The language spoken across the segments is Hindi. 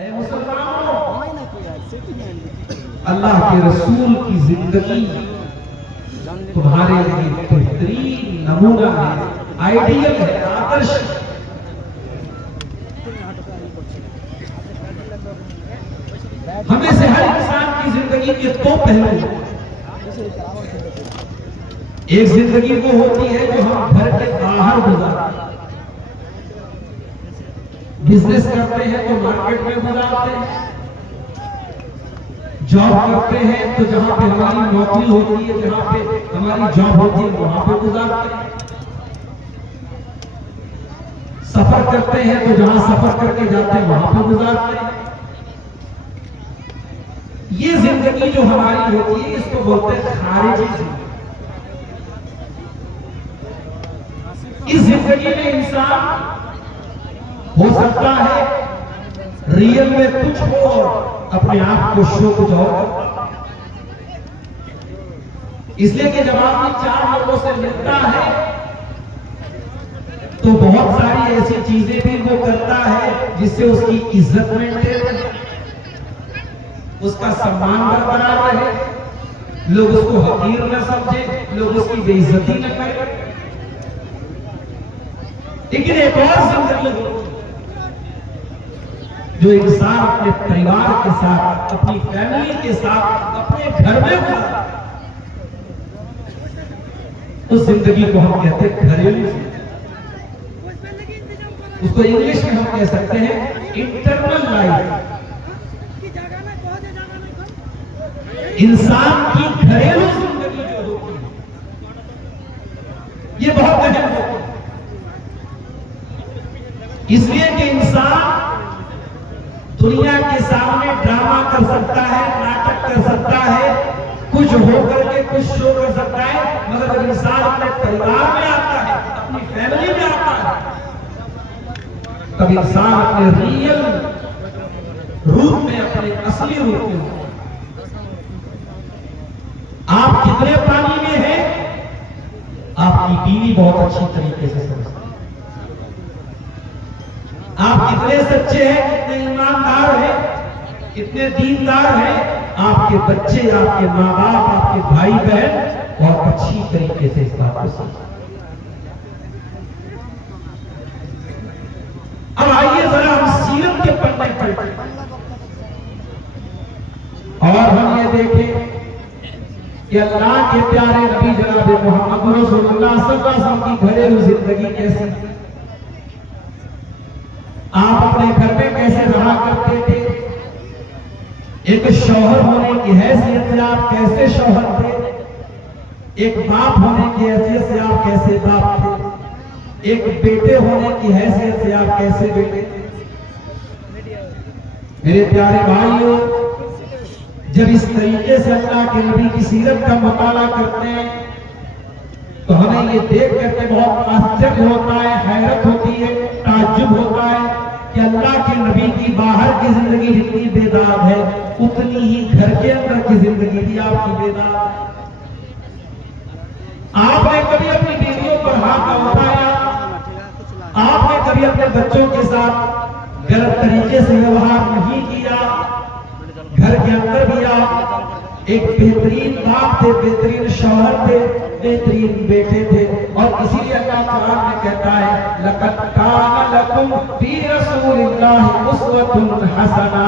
ऐ मुसलमानों, अल्लाह के रसूल की जिंदगी तुम्हारे लिए बेहतरीन नमूना है, आइडियल है, आदर्श। हमें से हर इंसान की जिंदगी के दो पहलू हैं। एक जिंदगी वो होती है जो हम घर के बाहर गुजारते हैं, बिजनेस करते हैं तो मार्केट में गुजारते हैं, जॉब करते हैं तो जहां पे हमारी नौकरी होती है, जहां पे हमारी जॉब होती है वहां पे गुजारते हैं, सफर करते हैं तो जहां सफर करके जाते हैं वहां पे गुजारते हैं। ये जिंदगी जो हमारी होती है इसको बोलते हैं खारिजी जिंदगी। इस जिंदगी में इंसान हो सकता है रियल में कुछ हो और अपने आप को शो कुछ और। इसलिए कि जब आदमी चार लोगों से मिलता है तो बहुत सारी ऐसी चीजें भी वो करता है जिससे उसकी इज्जत मेंटेन रहे, उसका सम्मान बरकरार रहे, लोग उसको हकीर न समझे, लोग उसकी बेइज्जती न करें। लेकिन एक और जिंदगी जो इंसान अपने परिवार के साथ, अपनी फैमिली के साथ, अपने घर में गुजारता है, उस जिंदगी को हम कहते हैं घरेलू जिंदगी। उसको इंग्लिश में हम कह सकते हैं इंटरनल लाइफ। इंसान की घरेलू जिंदगी जो होती है ये बहुत अहम होती है, इसलिए कि इंसान दुनिया के सामने ड्रामा कर सकता है, नाटक कर सकता है, कुछ होकर के कुछ शो कर सकता है, मगर जब इंसान अपने परिवार में आता है, अपनी फैमिली में आता है, तब इंसान अपने रियल रूप में, अपने असली रूप में। आप कितने पानी में हैं आपकी बीवी बहुत अच्छी तरीके से समझती है। आप कितने सच्चे हैं, कितने ईमानदार हैं, कितने दीनदार हैं, आपके बच्चे, आपके माँ बाप, आपके भाई बहन बहुत अच्छी तरीके से इस बात को समझते। अब आइए जरा हम सीरत के पन्ने पलटें और हम ये देखें कि अल्लाह के प्यारे नबी जनाब मोहम्मद रसूलुल्लाह सल्लल्लाहु अलैहि वसल्लम की घरेलू जिंदगी कैसी, आप अपने घर में कैसे रहा करते थे, एक शौहर होने की हैसियत से आप कैसे शौहर थे, एक बाप होने की हैसियत से आप कैसे बाप थे, एक बेटे होने की हैसियत से आप कैसे बेटे थे। मेरे प्यारे भाइयों, जब इस तरीके से अल्लाह के नबी की सीरत का मुताला करते हैं तो हमें ये देख करके बहुत आश्चर्य होता है, हैरत होती है, ताज्जुब होता है कि अल्लाह के नबी की बाहर की जिंदगी जितनी बेदाग है उतनी ही घर के अंदर की जिंदगी भी आपकी बेदाग है। आपने कभी अपनी बीवियों पर हाथ न उठाया, आपने कभी अपने बच्चों के साथ गलत तरीके से व्यवहार नहीं किया, घर के अंदर भी आप एक बेहतरीन बाप थे, बेहतरीन शौहर थे, बेहतरीन बेटे थे। और इसीलिए अल्लाह कुरान में कहता है लक़द काना लकुम फी रसूलिल्लाहि उस्वतुन हसना।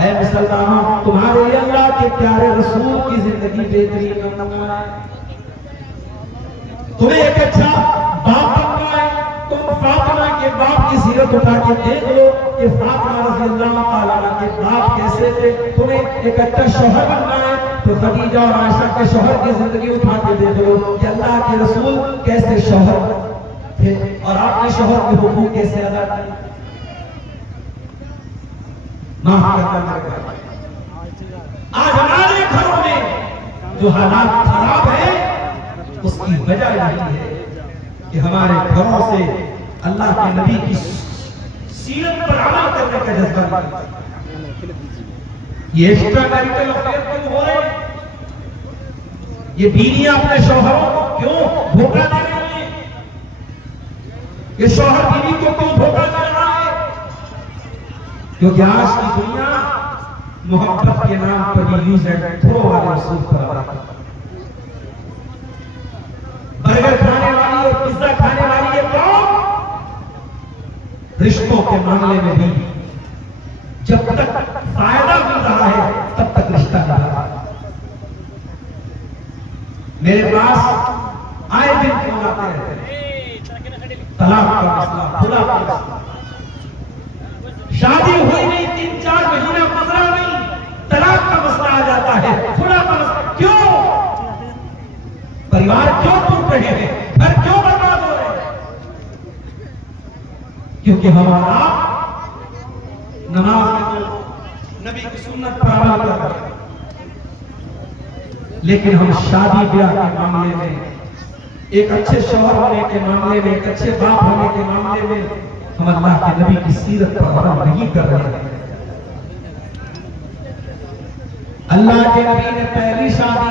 ऐ मुसलमानों, तुम्हारे अल्लाह के प्यारे रसूल की जिंदगी बेहतरीन नमूना है। तुम्हें एक अच्छा बाप बनना है, तुम फातिमा के बाप की सीरत उठा के देख लो कि फातिमा रज़ियल्लाहु ताला अन्हा के बाप कैसे थे। तुम्हें एक अच्छा शौहर बनना है तो खदीजा और आयशा के शौहर की जिंदगी उठा के देख लो कि अल्लाह के रसूल कैसे शौहर थे और आपने शौहर के हुकूक कैसे अदा किए। माफ करना, आज हमारे घरों में जो हालात खराब है उसकी वजह यही है कि हमारे घरों से अल्लाह के नबी की सीरत पर अमल करने का जज्बा नहीं। ये एक्स्ट्रा मैरिटल अफेयर क्यों हो रहे हैं? ये बीवियां अपने शौहरों को क्यों धोखा दे रही हैं? ये शौहर बीवी को क्यों धोखा दे रहा है? क्योंकि आज की दुनिया मोहब्बत के नाम पर ही यूज एंड थ्रो वाले उसूल पर बर्गर खाने वाली और पिज्जा खाने वाली ये कौन? रिश्तों के मामले में भी जब तक फायदा मिल रहा है तब तक रिश्ता मिल रहा है। मेरे पास आए दिन फोन आते रहते हैं, तलाक का मसला, खुला का मसला, शादी हुई नहीं 3-4 महीना गुजरा नहीं, तलाक का मसला आ जाता है, खुला का मसला। क्यों? परिवार क्यों टूट रहे हैं, घर क्यों बर्बाद हो रहे हैं? क्योंकि हमारा नमाज में तो नबी की सुन्नत पर अमल कर रहे हैं, लेकिन हम शादी ब्याह के मामले में, एक अच्छे शौहर होने के मामले में, एक अच्छे बाप होने के मामले में हम अल्लाह के नबी की सीरत पर अमल नहीं कर रहे हैं। अल्लाह के नबी ने पहली शादी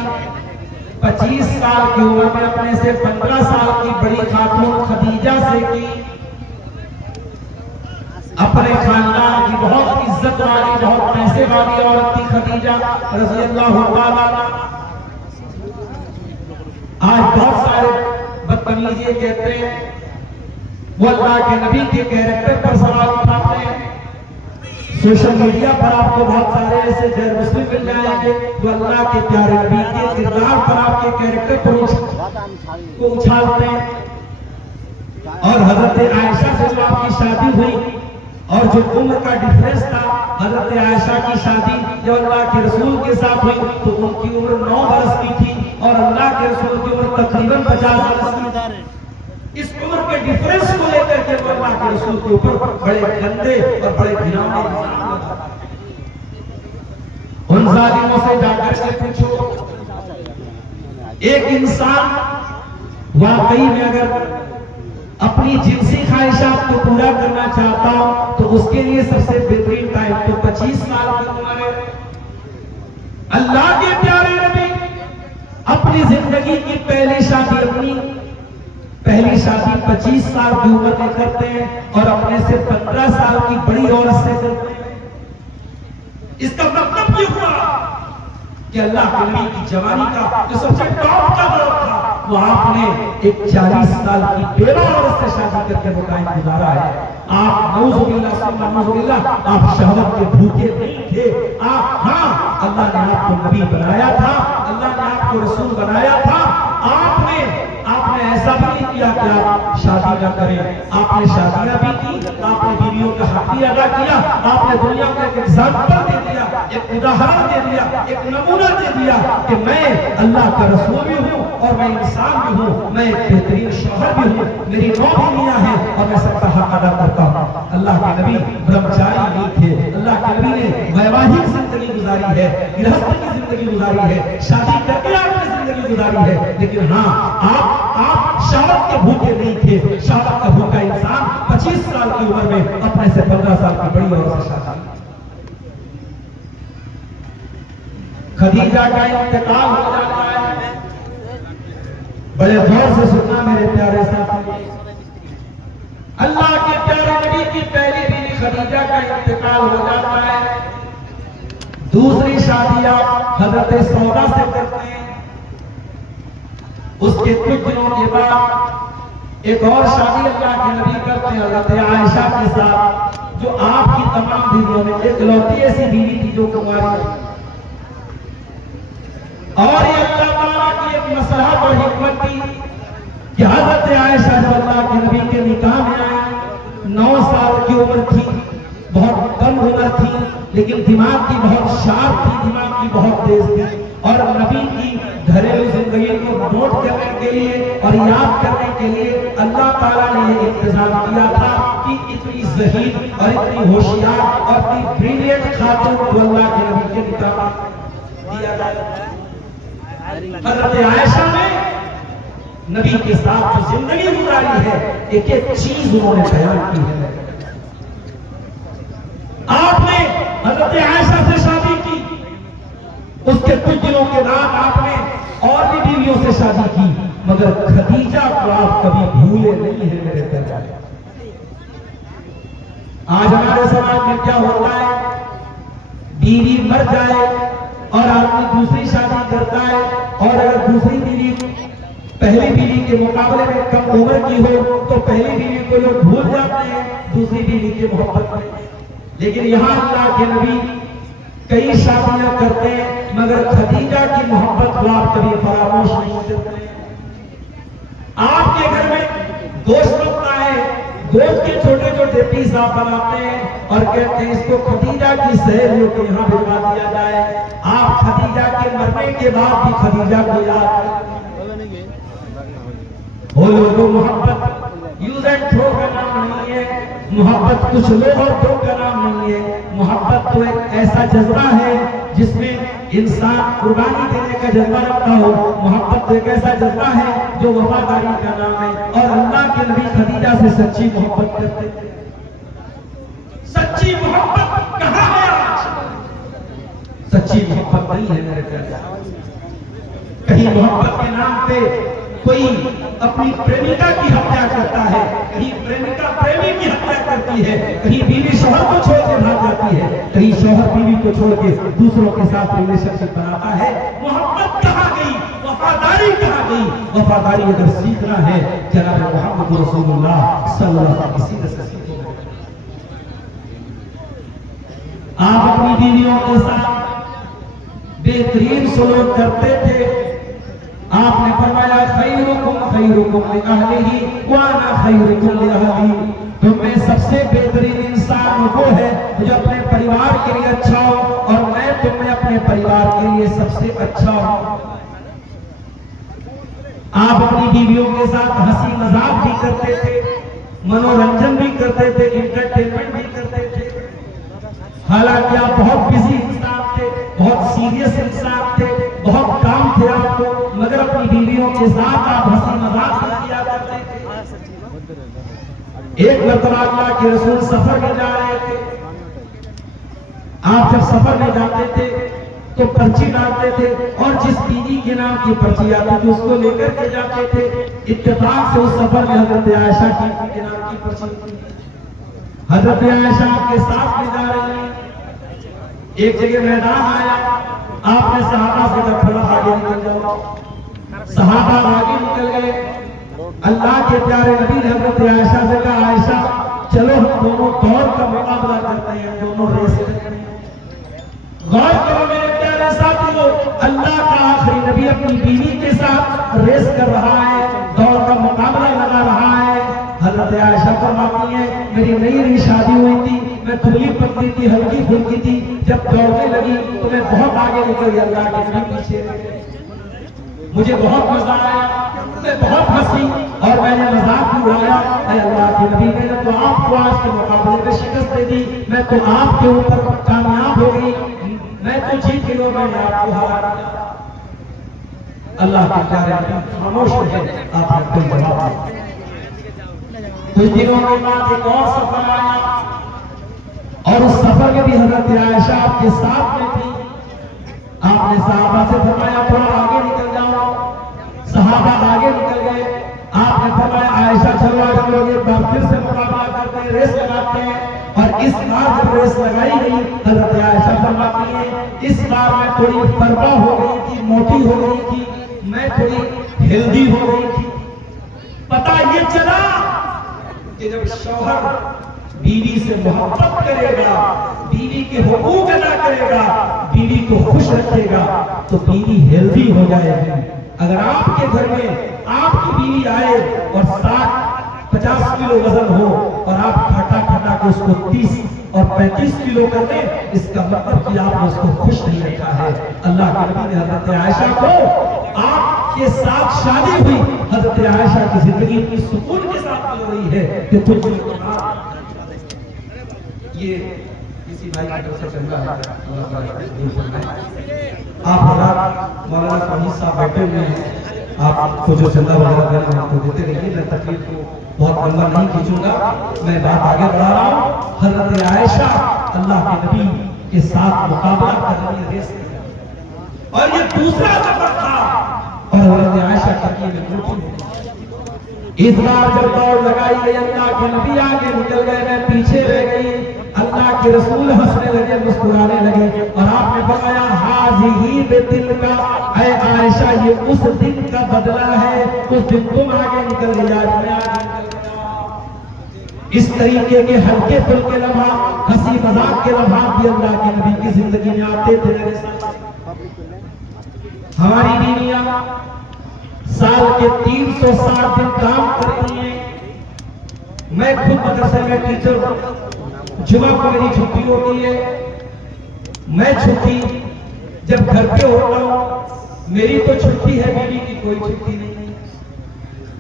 25 साल की उम्र में अपने से 15 साल की बड़ी खातून खदीजा से की। अपने खानदान की बहुत इज्जत वाली, बहुत पैसे वाली औरत थी खदीजा रज़ी अल्लाह ताला। आज बहुत सारे बदतमीजी कहते हैं, वो अल्लाह के नबी के कैरेक्टर पर सवाल उठाते हैं। सोशल मीडिया पर आपको बहुत सारे ऐसे गैर मुस्लिम मिल जाएंगे जो अल्लाह के प्यारे नबी के किरदार पर, आपके कैरेक्टर पर को उछालते हैं। और हजरत आयशा से जो आपकी शादी हुई और जो उम्र का डिफरेंस था, हजरत आयशा की शादी जब अल्लाह के रसूल के साथ हुई तो उनकी उम्र 9 बरस की थी और अल्लाह के रसूल की उम्र तकरीबन 50 बरस की थी। इस उम्र के डिफरेंस को लेकर के अल्लाह के रसूल के ऊपर बड़े गंदे और बड़े घिनौने इल्जाम लगाए। उन जालिमों से जाकर के पूछो, एक इंसान वाकई में अगर अपनी जिनसी ख्वाहिशात को पूरा करना चाहता हो तो उसके लिए सबसे बेहतरीन टाइम तो 25 साल की उम्र है। अल्लाह के प्यारे नबी अपनी जिंदगी की पहली शादी 25 साल की उम्र में करते हैं और अपने से 15 साल की बड़ी औरत से करते हैं। इसका मतलब ये हुआ कि अल्लाह के नबी की जवानी का जो सबसे टॉप का दौर था वो आपने एक 40 साल की बेवा औरत से शादी करके वो टाइम गुजारा है। आप नऊजुबिल्लाह आप शहवत के भूखे नहीं थे। आप, हाँ, अल्लाह ने आपको नबी बनाया था, अल्लाह ने आपको रसूल बनाया था। आपने ऐसा भी नहीं किया कि आप शादी न करें, आपने शादियां भी की, आपने बीवियों का हक भी अदा किया, आपने दुनिया को एक एग्जाम्पल दे दिया, एक उदाहरण दे दिया, एक नमूना दे दिया कि मैं अल्लाह का रसूल भी हूँ और मैं इंसान भी हूँ, मैं एक बेहतरीन शौहर भी हूँ, मेरी 9 बीवियां हैं और मैं सबका हक अदा करता हूँ। अल्लाह के नबी ब्रह्मचारी नहीं थे, अल्लाह के नबी ने वैवाहिक जिंदगी गुजारी है, गृहस्थ की जिंदगी गुजारी है, शादी करके आपने जिंदगी गुजारी है। लेकिन हाँ, आप शहवत के भूखे नहीं थे। शहवत का भूखा इंसान 25 साल की उम्र में अपने से 15 साल की बड़ी औरत से शादी। खदीजा का इंतकाल हो जाता है। बड़े गौर से सुनना मेरे प्यारे साथी, अल्लाह के प्यारे नबी की पहली बीवी खदीजा का इंतकाल हो जाता है। दूसरी शादी आप हजरत सौदा से करते हैं। उसके कुछ दिनों के बाद एक और शादी अल्लाह के नबी करते हैं हजरत आयशा के साथ, जो आपकी तमाम बीवियों में इकलौती ऐसी बीवी थी जो कुंवारी थी। और ये अल्लाह ताला की एक मसलहत और हिकमत थी कि हजरत आयशा जब अल्लाह के नबी के निकाह में आए, 9 साल की उम्र थी, बहुत कम उम्र थी, लेकिन दिमाग की बहुत शार्प थी, दिमाग की बहुत तेज थी। और नबी की घरेलू जिंदगी को नोट करने के लिए और याद करने के लिए अल्लाह ताला ने ये इंतजाम किया था कि इतनी ज़हीन और इतनी होशियार और इतनी ब्रिलियंट खातून को अल्लाह के नबी के निकाह दिया जाए। हज़रत आयशा ने नबी के साथ जो जिंदगी गुजारी है, एक एक चीज उन्होंने बयान की है। आपने हज़रत आयशा से शादी की, उसके कुछ दिनों के बाद आपने और भी बीवियों से शादी की, मगर खदीजा को आप कभी भूले नहीं है मेरे प्यारे। आज हमारे समाज में क्या होता है, बीवी मर जाए और आदमी दूसरी शादी करता है, और अगर दूसरी बीवी पहली बीवी के मुकाबले में कम उम्र की हो तो पहली बीवी को लोग भूल जाते हैं दूसरी बीवी की मोहब्बत में। लेकिन यहाँ अल्लाह के नबी कई शादियां करते हैं, मगर खदीजा की मोहब्बत को आप कभी फरामोश नहीं करते। आपके घर में गोश्त बनता है, गोश्त के छोटे छोटे पीस आप बनाते हैं और कहते हैं इसको खदीजा की सहेलियों के यहाँ भिजवा दिया जाए। आप खदीजा के मरने के बाद भी खदीजा को याद वो लोगों, मोहब्बत यूज एंड थ्रो का नाम नहीं है, मोहब्बत कुछ लो और दो का नाम नहीं है। मोहब्बत तो एक ऐसा जज्बा है जिसमें इंसान कुर्बानी देने का जज्बा रखता हो। मोहब्बत तो एक ऐसा जज्बा है जो वफादारी का नाम है। और अल्लाह के नबी खदीजा से सच्ची मोहब्बत करते थे। सच्ची मोहब्बत कहाँ है आज? सच्ची मोहब्बत नहीं है मेरे प्यारे। कहीं मोहब्बत के नाम पे कोई अपनी प्रेमिका की हत्या करता है, कहीं प्रेमिका प्रेमी की हत्या करती है, कहीं बीवी शौहर को छोड़ के भाग जाती है, कहीं शौहर बीवी को छोड़ के दूसरों के साथ रिलेशनशिप बनाता है। मोहब्बत कहाँ गई? वफादारी कहाँ गई? वफादारी अगर सीखना है जनाब मोहम्मद रसूलुल्लाह सल्लल्लाहु अलैहि वसल्लम से सीखो। आप अपनी बीवियों के साथ बेहतरीन सलूक करते थे। आपने फरमाया खैरुकुम खैरुकुम लिअहलिही व अना खैरुकुम लिअहली। तो मैं सबसे बेहतरीन इंसान वो है जो अपने परिवार के लिए अच्छा हो, और मैं तुम्हें अपने परिवार के लिए सबसे अच्छा हूं। आप अपनी बीवियों के साथ हंसी मजाक भी करते थे, मनोरंजन भी करते थे, इंटरटेनमेंट भी करते थे। हालांकि आप बहुत बिजी इंसान थे, बहुत सीरियस इंसान थे, बहुत काम थे आपको, मगर अपनी बीवियों के साथ आप हंसी मजाक किया करते थे। एक मरतबा अल्लाह के रसूल सफर में जा रहे थे। आप जब सफर में जाते थे तो पर्ची डालते थे, और जिस बीवी के नाम की पर्ची आती थी उसको लेकर के जाते थे। इत्तेफाक से उस सफर में हजरत आयशा के नाम की पर्ची थी। हजरत आयशा आपके साथ में जा रही है। एक जगह मैदान आया, आपने सहाबा से कहा थोड़ा आगे निकल जाओ। सहाबा आगे निकल गए। अल्लाह के प्यारे नबी ने हजरत आयशा से कहा आयशा चलो हम दोनों दौड़ का मुकाबला करते हैं, दोनों रेस करते हैं। गौर करो मेरे प्यारे साथियों, अल्लाह का आखिरी नबी अपनी बीवी के साथ रेस कर रहा है, दौड़ का मुकाबला लगा रहा है। हजरत आयशा फरमाती है मेरी नई शादी हुई थी, मैं धुली पतली थी, हल्की फुल्की थी, जब दौड़ने लगी तो मैं बहुत आगे निकल गई, अल्लाह के नबी पीछे। मुझे बहुत मजा आया, मैं बहुत हंसी और मैंने मजाक भी उड़ाया। अल्लाह के नबी ने तो आपको आज के मुकाबले में शिकस्त दे दी, मैं तो आपके ऊपर कामयाब हो गई, मैं तो जीत गई और मैंने आपको हरा दिया। अल्लाह के प्यारे खामोश रहे, आपने कोई जवाब नहीं। कुछ दिनों के बाद एक और सफर आया, और उस सफर में भी हजरत आयशा आपके साथ में थी। आपने सहाबा से फरमाया थोड़ा आगे निकल जाओ। सहाबा आगे निकल गए। आपने फरमाया आयशा चलो आज हम लोग एक बार फिर से मुकाबला करते हैं, रेस लगाते हैं। और इस बार जब रेस लगाई गई, हजरत आयशा फरमाती है इस बार मैं थोड़ी परवाह हो गई थी, मोटी हो गई थी, मैं थोड़ी हेल्दी हो गई थी। पता ये चला कि जब शौहर बीवी से मोहब्बत करेगा, बीवी के हुकूक अदा करेगा, बीवी को खुश रखेगा, तो बीवी हेल्दी हो जाएगी। अगर आपके घर में आपकी बीवी आए और 60-50 किलो वजन हो और आप खटा खटा के उसको 30 और 35 किलो कर दें, इसका मतलब कि आपने उसको खुश नहीं रखा है। अल्लाह के नबी ने हजरत आयशा को आपके साथ शादी हुई, हजरत आयशा की जिंदगी इतनी सुकून के साथ चल रही है कि कुछ ये किसी भाई की तरफ से चल रहा है। आप मौलाना फहीद साहब बैठे हुए हैं, आपको जो चंदा वगैरह देना है तो देते रहिए। मैं तकलीफ को बहुत लंबा नहीं खींचूंगा, मैं बात आगे बढ़ा रहा हूँ। हजरत आयशा अल्लाह के नबी के साथ मुकाबला कर रही है, रेस और ये दूसरा सफर था, और हजरत आयशा करके में मोटी इस बार जब दौड़ लगाई गई, अल्लाह के नबी आगे निकल गए, मैं पीछे रह गई। अल्लाह के रसूल हंसने लगे, मुस्कुराने लगे और आपने फरमाया हाज़िही बितिल का, ऐ आयशा ये उस दिन का बदला है, उस दिन तुम आगे निकल गई, आज मैं आगे निकल गया। इस तरीके के हल्के फुल्के लम्हा, हंसी मजाक के लम्हा भी अल्लाह के नबी की जिंदगी में आते थे मेरे साथ। हमारी बीवियां साल के 360 दिन काम करती हैं। मैं खुद मदरसे में टीचर हूं, जुमा को मेरी छुट्टी होती है। मैं छुट्टी जब घर पे होता हूं, मेरी तो छुट्टी है, बीवी की कोई छुट्टी नहीं है।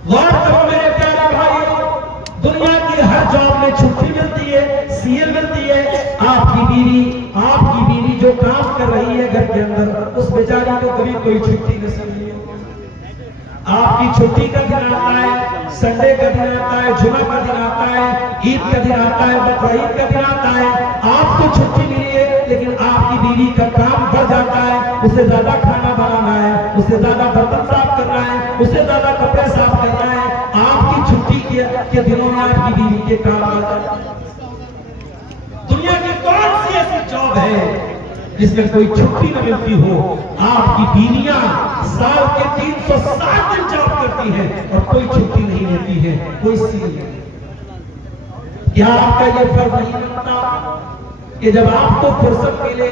गौर करो मेरे प्यारे भाइयों, दुनिया की हर जॉब में छुट्टी मिलती है, सीएल मिलती है। आपकी बीवी जो काम कर रही है घर के अंदर, उस बेचारी को कभी कोई छुट्टी नसीब नहीं होती। आपकी छुट्टी का दिन आता है, संडे का दिन आता है, जुमा का दिन आता है, ईद का दिन आता है, बकरीद का दिन आता है। आपको छुट्टी मिली है, लेकिन आपकी बीवी का काम बढ़ जाता है। उससे ज्यादा खाना बनाना है, उससे ज्यादा बर्तन साफ करना है, उससे ज्यादा कपड़े साफ करना है। आपकी छुट्टी के दिनों में आपकी बीवी के काम आ जाते हैं। दुनिया की कौन सी ऐसी जॉब है जिसमें कोई छुट्टी न मिलती हो? आपकी बीवियां साल के 360 दिन जॉब करती हैं और कोई छुट्टी नहीं लेती है, कोई सील। क्या आपका ये फर्ज नहीं बनता कि जब आपको फुर्सत मिले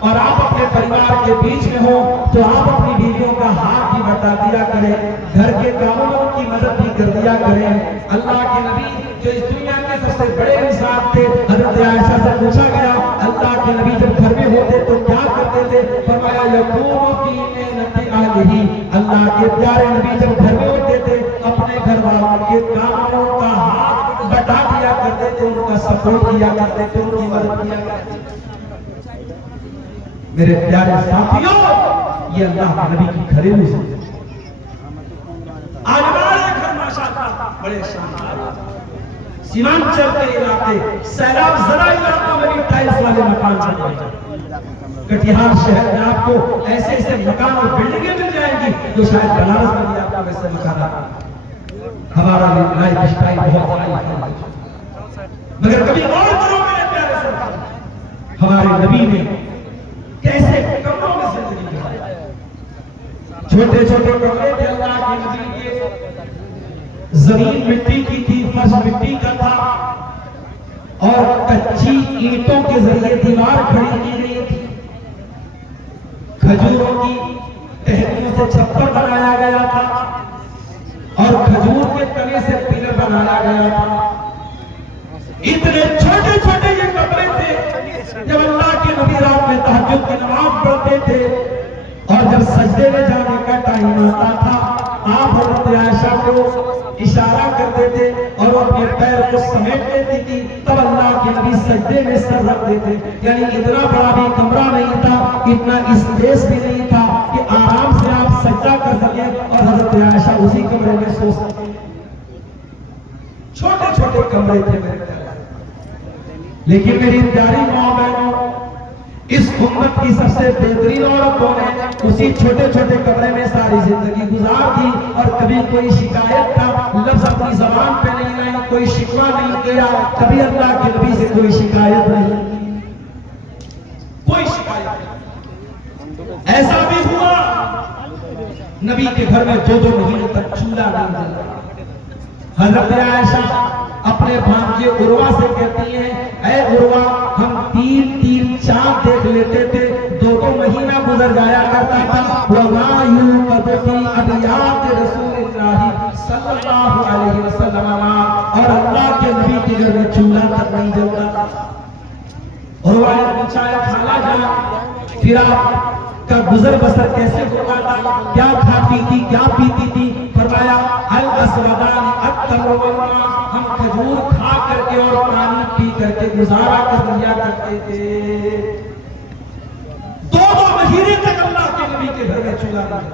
और आप अपने परिवार के बीच में हो तो आप अपनी बीवियों का हाथ भी बटा दिया करें, घर के कामों में उनकी मदद भी कर दिया करें। अल्लाह के नबी जो इस दुनिया के सबसे बड़े इंसान थे, हज़रत आयशा से पूछा गया अल्लाह के नबी जब घर में होते तो क्या करते थे? फरमाया यकूनु फी मेहनति आलिही, अल्लाह के प्यारे नबी जब घर में होते थे अपने घर वालों के कामों का हाथ बटा दिया करते थे, उनका सपोर्ट किया करते थे, उनकी मदद किया करते थे। मेरे प्यारे साथियों, ये अल्लाह के नबी की घरेलू जिंदगी। आज हमारे घर माशाअल्लाह बड़े शानदार सीमांचल के इलाके, सैलाब जरा इलाकों में भी टाइल्स वाले मकान बन गए। कटिहार शहर में आपको ऐसे ऐसे मकान और बिल्डिंगें मिल जाएंगी जो शायद बनारस में भी आपको वैसे मकान। हमारा लाइफ स्टाइल बहुत हाई है, मगर कभी और करो मेरे प्यारे से, हमारे नबी ने कैसे कमरों में जिंदगी गुजारी। छोटे छोटे कमरे थे अल्लाह के नबी के, जमीन मिट्टी की थी, फर्श मिट्टी का था और कच्ची ईंटों के जरिए दीवार खड़ी की गई थी। खजूरों की टहनियों से छप्पर बनाया गया था और खजूर के तने से पिलर बनाया गया था। इतने छोटे छोटे ये कमरे थे। जब अल्लाह के नबी रात में तहज्जुद की नमाज पढ़ते थे और जब सजदे में जाने का टाइम आता था, आप हज़रत आयशा को इशारा करते थे और वो अपने पैर को समेट लेती थी, तब अल्लाह के नबी सजदे में सर रख देते। यानी इतना बड़ा भी कमरा नहीं था, इतना स्पेस भी नहीं था कि आराम से आप सजदा कर सके और हज़रत आयशा उसी कमरे में सो सके। छोटे छोटे कमरे थे मेरे प्यारे। लेकिन मेरी प्यारी माँ बहनों, इस उम्मत की सबसे बेहतरीन औरतों ने उसी छोटे छोटे कमरे में सारी जिंदगी गुजार दी और कभी कोई शिकायत का लफ्ज अपनी जबान पे नहीं लाई, कोई शिकवा नहीं किया, कभी अल्लाह के नबी से कोई शिकायत नहीं, कोई शिकायत नहीं। ऐसा भी हुआ नबी के घर में 2-2 महीने तक चूल्हा नहीं जला। हज़रत आयशा अपने भांजे उर्वा से कहती हैं, ऐ उर्वा, हम 3-3 चांद देख लेते थे, 2-2 महीना गुजर जाया करता था। वमायू कदफी अबियात रसूलुल्लाह सल्लल्लाहु अलैहि वसल्लम, और अल्लाह के नबी के घर में चूल्हा तक नहीं जलता था। उर्वा ने पूछा, खाला जान, फिर आपका गुजर बसर कैसे होता था? क्या खाती थी, क्या पीती थी? फरमाया अल अस्वदान अत्तमर, हम खजूर खा करके और पानी पी करके गुजारा कर लिया करते थे। 2-2 महीने तक अल्लाह के नबी के घर में चूल्हा नहीं।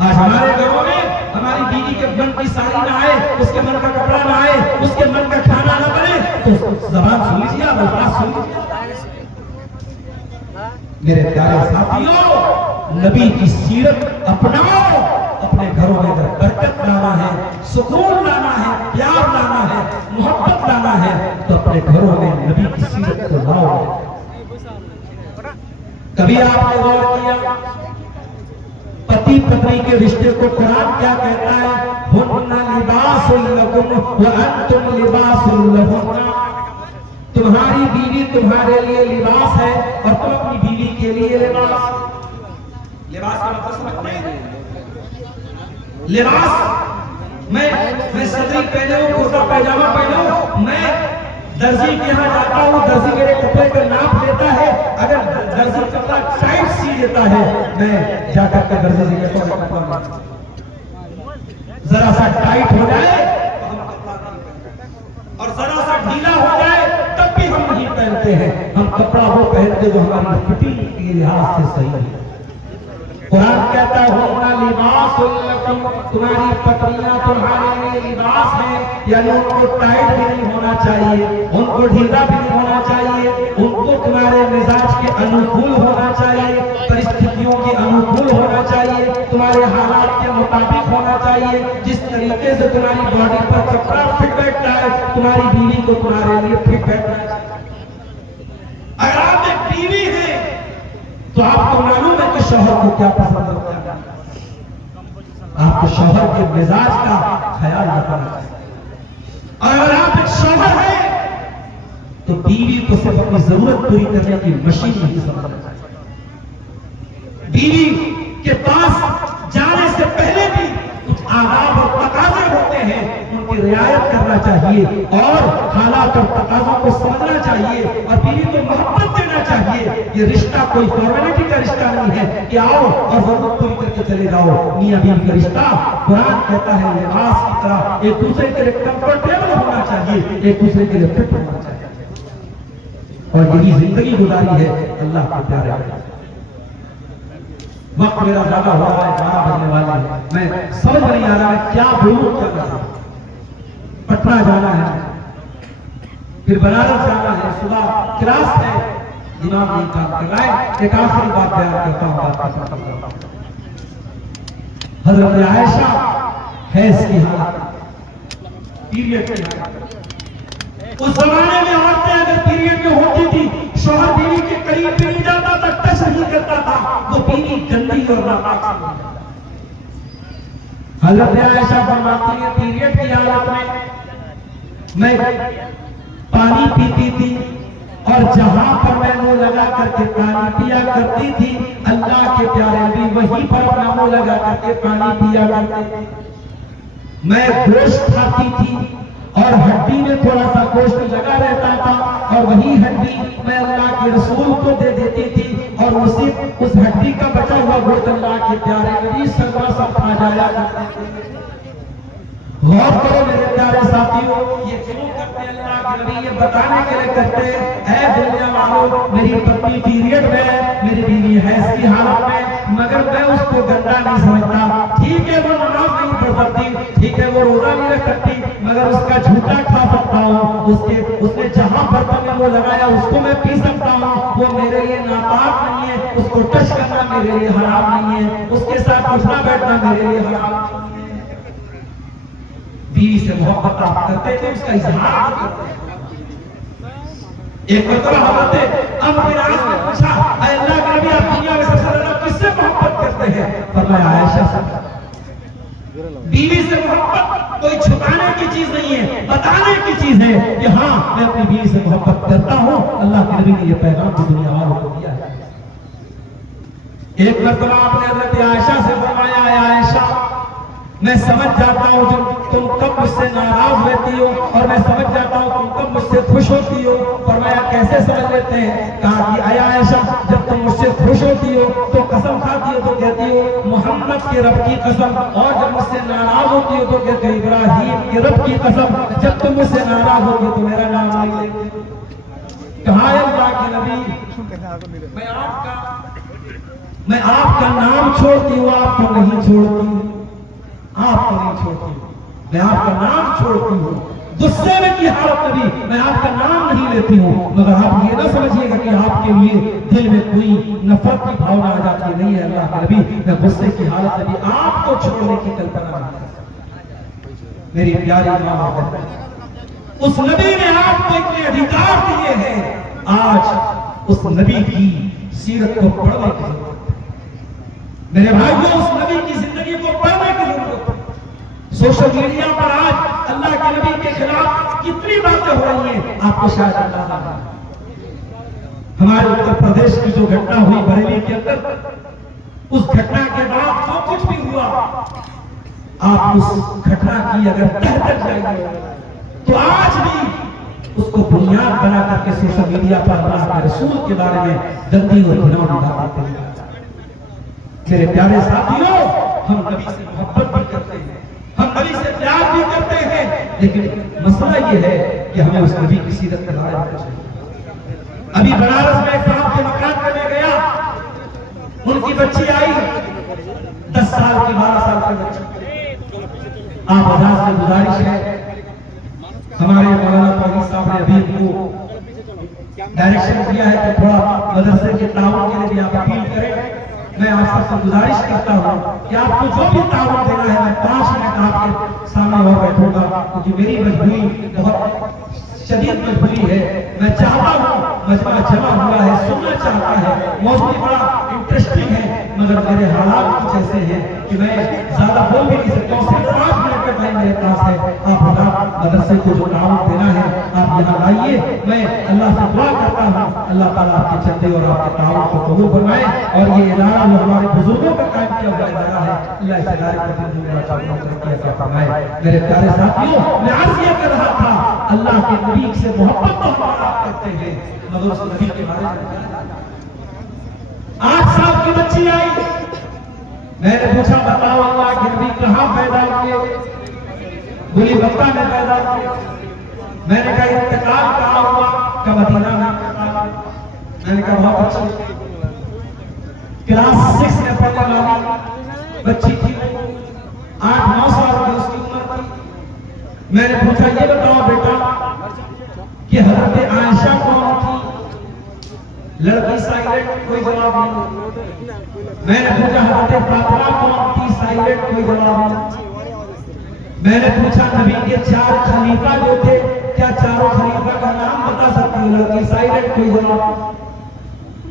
आज हमारे घरों में हमारी बीवी के मन की साड़ी ना आए, उसके मन का कपड़ा ना आए, उसके मन का खाना ना बने तो जबान सुन लीजिए, अल्फाज सुन लीजिए। मेरे प्यारे साथियों, नबी की सीरत अपनाओ, अपने घरों में अगर बरकत लाना है, सुकून लाना है, प्यार लाना है, मोहब्बत लाना है, तो अपने घरों में नबी की सीरत को लाओ। कभी आपने गौर किया पति पत्नी के रिश्ते को कुरान क्या कहता है? हुन्ना लिबासुल लकुम व अंतुम लिबासुल लहुन्ना। तुम्हारी बीवी तुम्हारे लिए लिबास है और तुम अपनी बीवी के लिए लिबास। लिबास का मतलब समझते हैं? लिबास मैं सदरी पहने हूं, कुर्ता पैजामा पहने हूं, मैं दर्जी के यहाँ जाता हूँ, दर्जी मेरे कपड़े का नाप लेता है, अगर दर्जी कपड़ा टाइट सी देता है, मैं जाकर के दर्जी से कहता हूं कपड़ा जरा सा टाइट हो जाए और जरा सा ढीला हो जाए तब भी हम नहीं पहनते हैं। हम कपड़ा वो पहनते जो हमारी फिटिंग के लिहाज से सही है। कुरान कहता है हुन्ना लिबासुल लकुम, तुम्हारी पत्नियां तुम्हारे लिए लिबास है, यानी उनको टाइट भी नहीं होना चाहिए, उनको ढीला भी नहीं होना चाहिए, उनको तुम्हारे मिजाज के अनुकूल होना चाहिए, परिस्थितियों के अनुकूल होना चाहिए, तुम्हारे हालात के मुताबिक होना चाहिए। जिस तरीके से तुम्हारी बॉडी पर कपड़ा फिट बैठता है, तुम्हारी बीवी को तुम्हारे लिए फिट बैठना चाहिए। अगर आप एक बीवी है तो आपको मालूम है कि शौहर को क्या पसंद होता है, आपको शौहर के मिजाज का ख्याल रखना चाहिए। और अगर आप एक शौहर है तो बीवी को सिर्फ अपनी जरूरत पूरी करने की मशीन नहीं समझना चाहिए। बीवी के पास जाने से पहले भी कुछ आदाब और तकाजे होते हैं, उनकी रियायत करना चाहिए और हालात और तकाजों को समझना चाहिए और बीवी को मोहब्बत देना चाहिए। ये रिश्ता कोई फॉर्मेलिटी का रिश्ता नहीं है कि आओ और जरूरत पूरी करके चले जाओ। मियां बीवी का रिश्ता कुरान कहता है लिबास की तरह एक दूसरे के लिए कंफर्टेबल होना चाहिए, एक दूसरे के लिए फिट होना चाहिए। और यही जिंदगी गुजारी है अल्लाह के प्यारे। वक्त मेरा ज्यादा हो रहा है, 12 बजने वाला है, मैं समझ नहीं आ रहा है क्या बोलूं क्या करूं। पटना जाना है, फिर बनारस जाना है, सुबह क्लास है, दिमाग नहीं काम कर रहा है। एक आखिरी बात बयान करता हूं। हजरत आयशा है इसकी हालत, पीरियड की हालत। उस जमाने में औरतें अगर पीरियड में होती थी, शौहर बीवी के करीब भी नहीं जाता था, टच नहीं करता था, वो बीवी गंदी और नापाक थी। हजरत आयशा फरमाती है पीरियड की हालत में मैं पानी पीती थी और जहां पर मैं मुंह लगा करके पानी पिया करती थी, अल्लाह के प्यारे भी वहीं पर अपना मुंह लगा करके पानी पिया करते थे। मैं गोश्त खाती थी और हड्डी में थोड़ा सा गोश्त लगा रहता था और वही हड्डी मैं अल्लाह के रसूल को दे देती थी और उसी उस हड्डी का बचा हुआ गोश्त अल्लाह के प्यारे नबी सल्लल्लाहु अलैहि वसल्लम खा जाया करते थे। गौर करो मेरे प्यारे साथियों, ये क्यों करते अल्लाह के नबी? ये बताने के लिए करते हैं ऐ दुनिया वालों, मेरी पत्नी पीरियड में, मेरी बीवी है इसकी हालत में, मगर मैं उसको गंदा नहीं समझता। ठीक है वो नमाज नहीं पढ़ सकती, ठीक है वो रोजा नहीं रख सकती, मगर उसका झूठा खा सकता हूँ, उसने जहां बर्तन में वो लगाया उसको मैं पी सकता हूँ, वो मेरे लिए नापाक नहीं है, उसको टच करना मेरे लिए हराम नहीं है, उसके साथ उठना बैठना मेरे लिए हराम नहीं है। बीवी से मोहब्बत आप करते थे, उसका इजहार करते थे। एक मरतबा हजरत अम्र बिन आस ने पूछा, अल्लाह के नबी आप दुनिया में सबसे ज्यादा किससे मोहब्बत करते हैं? फरमाया आयशा से। बीवी से मोहब्बत कोई छुपाने की चीज नहीं है, बताने की चीज है कि हाँ मैं अपनी बीवी से मोहब्बत करता हूँ। अल्लाह के नबी ने यह पैगाम दुनिया वालों को दिया है। एक मरतबा आपने हजरत आयशा से फरमाया, आयशा मैं समझ जाता हूँ तुम कब मुझसे नाराज रहती हो और मैं समझ जाता हूँ तुम कब मुझसे खुश होती हो। फरमाया कैसे समझ लेते हैं? कहा कि आयशा जब तुम मुझसे खुश होती हो तो कसम खाती हो तो कहती हो मोहम्मद के रब की कसम, और जब मुझसे नाराज होती हो तो कहती हो इब्राहिम के रब की कसम। जब तुम मुझसे नाराज होती हो तो मेरा नाम नहीं लेती। कहा अल्लाह के नबी मैं आपका नाम छोड़ती हूँ, आपको नहीं छोड़ती, आपको नहीं छोड़ती, मैं आपका नाम छोड़ती हूँ, गुस्से में की हालत नबी, मैं आपका नाम नहीं लेती हूँ, मगर आप ये ना समझिएगा कि आपके लिए दिल में कोई नफरत की भावना आ जाती है। नहीं है अल्लाह के नबी, मैं गुस्से की हालत नबी आपको छोड़ने की कल्पना नहीं करता। मेरी प्यारी माँ, उस नबी ने आपको इतने अधिकार दिए हैं, आज उस नबी की सीरत को पढ़ने की जरूरत है। मेरे भाइयों, उस नबी की जिंदगी को पढ़ने की जरूरत है। सोशल मीडिया पर आज अल्लाह के नबी के खिलाफ कितनी बातें हो रही हैं, आपको शायद अंदाजा नहीं। हमारे उत्तर प्रदेश की जो घटना हुई बरेली के अंदर, उस घटना के बाद जो कुछ भी हुआ, आप उस घटना की अगर तह तक जाएंगे तो आज भी उसको बुनियाद बना करके सोशल मीडिया पर अल्लाह के रसूल के बारे में गंदी और घिनौनी बातें करते हैं। मेरे प्यारे साथियों, हम नबी से मोहब्बत भी करते हैं, हम नबी से प्यार भी करते हैं, लेकिन मसला ये है कि हमें उस नबी की सीरत के बारे में चाहिए। अभी बनारस में एक साहब के मकान करने गया, उनकी बच्ची आई, 10 साल की 12 साल की बच्ची। आप आजाद से गुजारिश है, हमारे मौलाना फौजी साहब ने अभी उनको डायरेक्शन किया है कि थोड़ा मदरसे के ताउन के लिए भी आप अपील करें। मैं आप सबसे गुजारिश करता हूं कि आपको जो भी ताउन देना है, मैं 5 मिनट आपके सामने और बैठूंगा, क्योंकि मेरी मजबूरी बहुत शदीद मजबूरी है। मैं चाहता हूं, मजमा जमा हुआ है, सुनना चाहता है, मौजूद बड़ा इंटरेस्टिंग है, मगर मेरे हालात कुछ ऐसे हैं कि मैं ज्यादा बोल भी नहीं सकता हूं। सिर्फ 5 मिनट का टाइम मेरे पास है। आप मदरसे को जो ताउन देना है आप यहाँ लाइए। मैं अल्लाह से दुआ करता हूँ, अल्लाह ताला आपके चंदे और आपके ताउन को कबूल फरमाए। और ये इदारा जो हमारे बुजुर्गों का कायम किया हुआ इदारा है, अल्लाह इस इदारे को फरमाए। मेरे प्यारे साथियों, मैं आज ये कर रहा था, अल्लाह के नबी से मोहब्बत तो हमारा करते हैं, मगर उस नबी के बारे में 8 साल की बच्ची आई, मैंने पूछा बताओ अल्लाह के नबी कहाँ पैदा हुए? बोली मक्का में पैदा हुए। मैंने कहा इंतकाल कहाँ हुआ? का मदीना में। मैंने कहा बहुत अच्छी। क्लास 6 में पढ़ने वाली बच्ची थी, 8-9 साल की उसकी उम्र थी। मैंने पूछा ये बताओ बेटा कि हजरत आयशा कौन थी? लड़की साइलेंट, कोई जवाब नहीं। मैंने पूछा हजरत फातिमा कौन थी? साइलेंट, कोई जवाब नहीं। मैंने पूछा नबी के 4 खलीफा जो थे, क्या चारों खलीफा का नाम बता सकती हो? लड़की साइलेंट, कोई जवाब।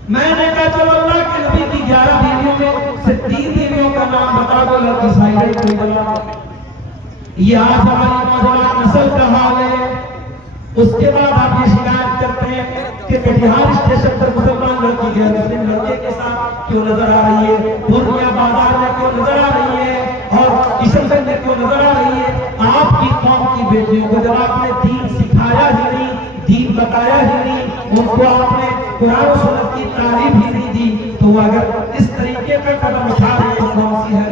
मैंने कहा चलो अल्लाह के नबी की 11 बीवियों में से 3 बीवियों का नाम बता दो, लड़की साइलेंट, कोई जवाब। ये आज हमारी नौजवान नस्ल का हाल है। उसके बाद आप ये शिकायत करते हैं कि कटिहार स्टेशन पर मुसलमान लड़की गैर मुस्लिम लड़के के साथ क्यों नजर आ रही है, पूर्णिया बाजार में क्यों नजर आ रही है, और किशनगंज में क्यों नजर आ रही है। आपकी कौम की बेटियों को जब आपने दीन सिखाया ही नहीं, दीन बताया ही नहीं, उनको आपने कुरान सुन्नत की तारीफ ही नहीं दी, तो अगर इस तरीके का कदम उठा रहे हैं, कौन सी है?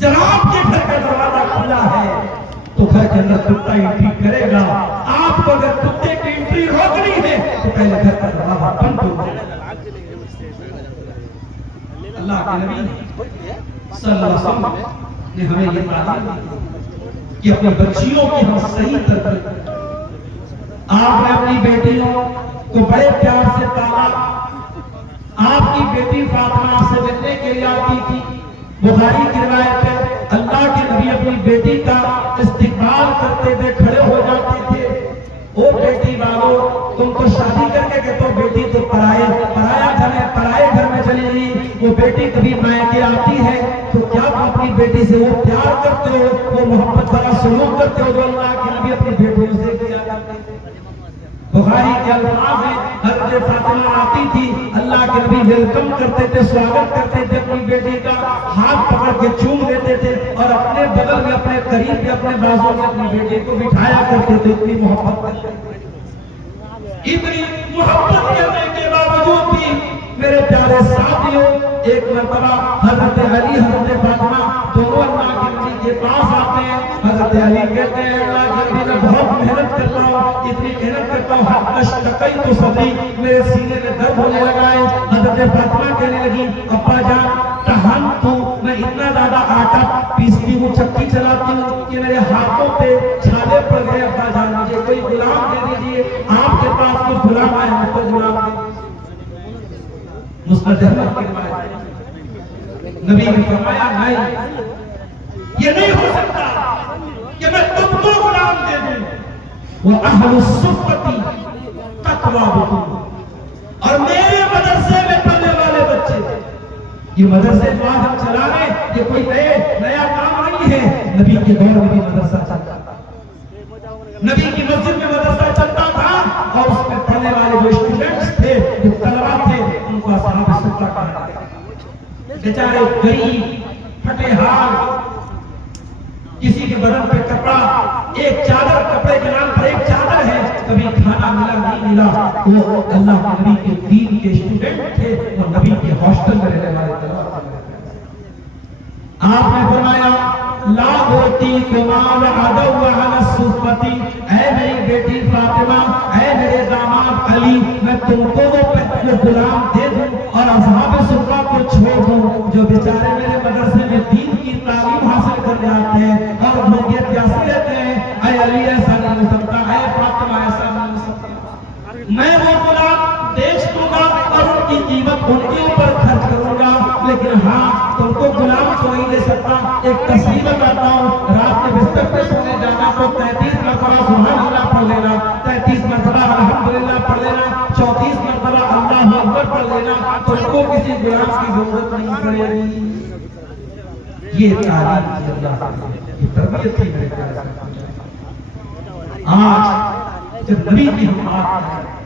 जब आपके घर का दरवाजा खुला है तो घर के अंदर कुत्ता एंट्री करेगा। आपको अगर कुत्ते की एंट्री रोकनी है तो पहले घर का दरवाजा बंद करो। अल्लाह के नबी सल्लल्लाहु अलैहि वसल्लम ने हमें ये तालीम दी कि अपनी बच्चियों की हम सही तरबियत। आपने अपनी बेटियों को बड़े प्यार से पाला। आपकी बेटी फातिमा से मिलने के लिए आती थी। बुखारी की रिवायत है, अल्लाह के नबी अपनी बेटी का इस्तिकबाल करते थे, खड़े हो जाते थे। ओ बेटी वालों, तुम तो शादी करके कहते हो बेटी तो पराया घर में चली गई। वो बेटी कभी मायके आती है तो क्या तुम अपनी बेटी से वो प्यार करते हो, वो मोहब्बत भरा सलूक करते हो जो अल्लाह के नबी अपनी बेटियों से किया करते थे? बुखारी के अल्फाज है, हज़रत फातिमा आती थी, अल्लाह के नबी वेलकम करते थे, स्वागत करते थे, अपनी बेटी का हाथ पकड़ के चूम देते थे और अपने बगल में, अपने करीब में, अपने बाजू में अपनी बेटी को बिठाया करते थे। इतनी मोहब्बत करते थे। इतनी मोहब्बत करने के बावजूद भी मेरे प्यारे साथियों, एक मरतबा हजरत अली, हजरत फातिमा दोनों अल्लाह के नबी के पास आते हैं। हजरत अली कहते हैं अल्लाह के नबी, मैं बहुत मेहनत करता हूँ, इतनी मेहनत करता हूँ, हद तो सदी मेरे सीने में दर्द होने लगा है। हजरत फातिमा कहने लगी, अब्बा जान टहन तो मैं इतना ज्यादा आटा पीसती हूँ, चक्की चलाती हूँ कि मेरे हाथों पे छाले पड़ गए। अब्बा जान मुझे कोई गुलाम दे दीजिए, आपके पास कुछ गुलाम आए मुझको गुलाम दे। मुस्लिम नबी ने फरमाया नहीं, ये नहीं हो सकता कि मैं तुमको गुलाम दे दूं। वो अहलुस सुफ़्फ़ती तक़वाबुकुम, और मेरे मदरसे में पढ़ने वाले बच्चे, ये मदरसे जो आज हम चला रहे ये कोई नया काम नहीं है। नबी के दौर में भी मदरसा चलता था, नबी की मस्जिद में मदरसा चलता था, और उसमें पढ़ने वाले जो स्टूडेंट्स थे, जो तलबा थे, उनको असहाब सुफ़्फ़ा कहा जाता था। बेचारे गरीब फटे हाल, किसी के बदन पे कपड़ा, एक चादर, कपड़े के नाम पर एक चादर है, कभी खाना मिला नहीं मिला। वो अल्लाह के नबी के दीन के स्टूडेंट थे और नबी के हॉस्टल में रहने वाले थे। आपने फरमाया ला होती कुमाल अदव अला सुफ़्फ़ती, ऐ मेरी बेटी फातिमा, ऐ मेरे दामाद अली, मैं तुमको वो गुलाम दे दूं और असहाब सुफ़्फ़ा को छोड़ दूं जो बेचारे मेरे मदरसे में दीन की तालीम हासिल करने आते हैं और भूखे प्यासे रहते हैं। ऐ अली ऐसा नहीं हो सकता, ऐ फातिमा ऐसा नहीं हो सकता। मैं वो गुलाम बेच दूंगा और उनकी कीमत उनके ऊपर खर्च करूंगा, लेकिन हाँ तुमको गुलाम तो नहीं दे सकता। एक तस्वीर बताता हूँ, रात के बिस्तर पे सोने जाना तो 33 मरतबा सुभान अल्लाह पढ़ लेना, 33 मरतबा अल्हम्दुलिल्लाह पढ़ लेना, 34 मरतबा अल्लाहु अकबर पढ़ लेना, तुमको किसी गुलाम की जरूरत नहीं पड़ेगी। ये तालीम थी अल्लाह की, ये तरबियत थी मेरे प्यारे। आज जब नबी की हम बात करें